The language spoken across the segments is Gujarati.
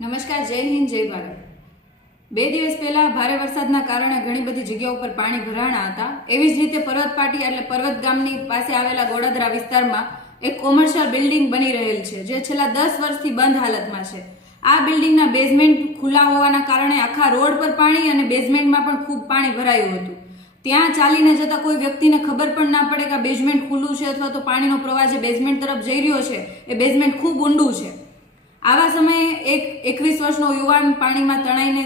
નમસ્કાર, જય હિન્દ, જય ભારત। 2 દિવસ પહેલા ભારે વરસાદના કારણે ઘણી બધી જગ્યાઓ પર પાણી ભરાણા હતા। એવી જ રીતે પર્વત પાટી એટલે પર્વત ગામની પાસે આવેલા ગોડાદરા વિસ્તારમાં એક કોમર્શિયલ બિલ્ડિંગ બની રહેલ છે, જે છેલ્લા 10 વર્ષથી બંધ હાલતમાં છે। આ બિલ્ડિંગના બેઝમેન્ટ ખુલ્લા હોવાના કારણે આખા રોડ પર પાણી અને બેઝમેન્ટમાં પણ ખૂબ પાણી ભરાયું હતું। ત્યાં ચાલીને જતા કોઈ વ્યક્તિને ખબર પણ ના પડે કે આ બેઝમેન્ટ ખુલ્લું છે અથવા તો પાણીનો પ્રવાહ જે બેઝમેન્ટ તરફ જઈ રહ્યો છે એ બેઝમેન્ટ ખૂબ ઊંડું છે। આવા સમયે એક 21 વર્ષનો યુવાન પાણીમાં તણાઈને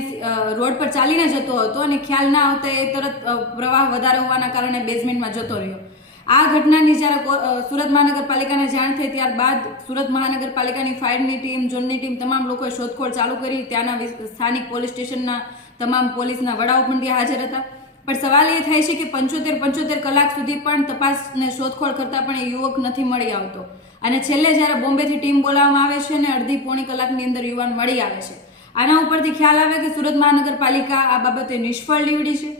રોડ પર ચાલીને જતો હતો અને ખ્યાલ ના આવતા એ તરત પ્રવાહ વધારે હોવાના કારણે બેઝમેન્ટમાં જતો રહ્યો। આ ઘટનાની જ્યારે સુરત મહાનગરપાલિકાને જાણ થઈ ત્યારબાદ સુરત મહાનગરપાલિકાની ફાયરની ટીમ, ઝોનની ટીમ, તમામ લોકોએ શોધખોળ ચાલુ કરી। ત્યાંના સ્થાનિક પોલીસ સ્ટેશનના તમામ પોલીસના વડાઓ પણ ત્યાં હાજર હતા। પણ સવાલ એ થાય છે કે 75 કલાક સુધી પણ તપાસને શોધખોળ કરતા પણ એ યુવક નથી મળી આવતો અને છેલ્લે જ્યારે બોમ્બેથી ટીમ બોલાવવામાં આવે છે અને અડધી પોણી કલાકની અંદર યુવાન મળી આવે છે। આના ઉપરથી ખ્યાલ આવે કે સુરત મહાનગરપાલિકા આ બાબતે નિષ્ફળ નીવડી છે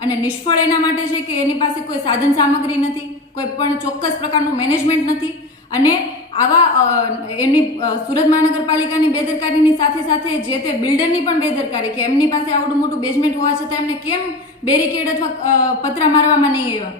અને નિષ્ફળ એના માટે છે કે એની પાસે કોઈ સાધન સામગ્રી નથી, કોઈ પણ ચોક્કસ પ્રકારનું મેનેજમેન્ટ નથી અને આવા એમની સુરત મહાનગરપાલિકાની બેદરકારીની સાથે સાથે જે તે બિલ્ડરની પણ બેદરકારી કે એમની પાસે આવડું મોટું બેઝમેન્ટ હોવા છતાં એમને કેમ બેરિકેડ અથવા પતરા મારવામાં નહીં આવ્યા।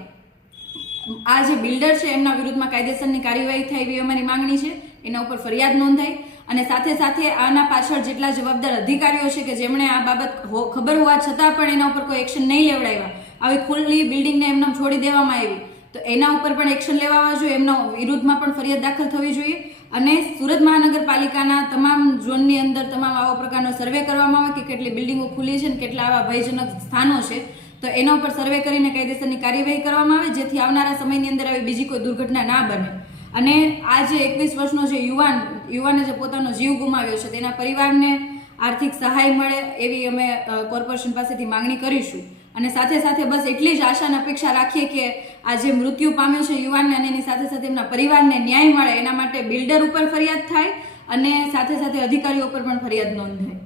આ જે બિલ્ડર છે એમના વિરુદ્ધમાં કાયદેસરની કાર્યવાહી થાય એવી અમારી માંગણી છે, એના ઉપર ફરિયાદ નોંધાય અને સાથે સાથે આના પાછળ જેટલા જવાબદાર અધિકારીઓ છે કે જેમણે આ બાબત ખબર હોવા છતાં પણ એના ઉપર કોઈ એક્શન નહીં લેવડાવ્યા, આવી ખુલ્લી બિલ્ડિંગને એમને છોડી દેવામાં આવી, તો એના ઉપર પણ એક્શન લેવા જોઈએ, એમના વિરુદ્ધમાં પણ ફરિયાદ દાખલ થવી જોઈએ અને સુરત મહાનગરપાલિકાના તમામ ઝોનની અંદર તમામ આવા પ્રકારનો સર્વે કરવામાં આવે કે કેટલી બિલ્ડિંગો ખુલ્લી છે અને કેટલા આવા ભયજનક સ્થાનો છે, તો એના ઉપર સર્વે કરીને કાયદેસરની કાર્યવાહી કરવામાં આવે જેથી આવનારા સમયની અંદર આવી બીજી કોઈ દુર્ઘટના ના બને અને આ જે 21 વર્ષનો જે યુવાને જે પોતાનો જીવ ગુમાવ્યો છે તેના પરિવારને આર્થિક સહાય મળે એવી અમે કોર્પોરેશન પાસેથી માંગણી કરીશું અને સાથે સાથે બસ એટલી જ આશા અને અપેક્ષા રાખીએ કે આ જે મૃત્યુ પામ્યો છે યુવાનને અને એની સાથે સાથે એમના પરિવારને ન્યાય મળે એના માટે બિલ્ડર ઉપર ફરિયાદ થાય અને સાથે સાથે અધિકારીઓ ઉપર પણ ફરિયાદ નોંધાય।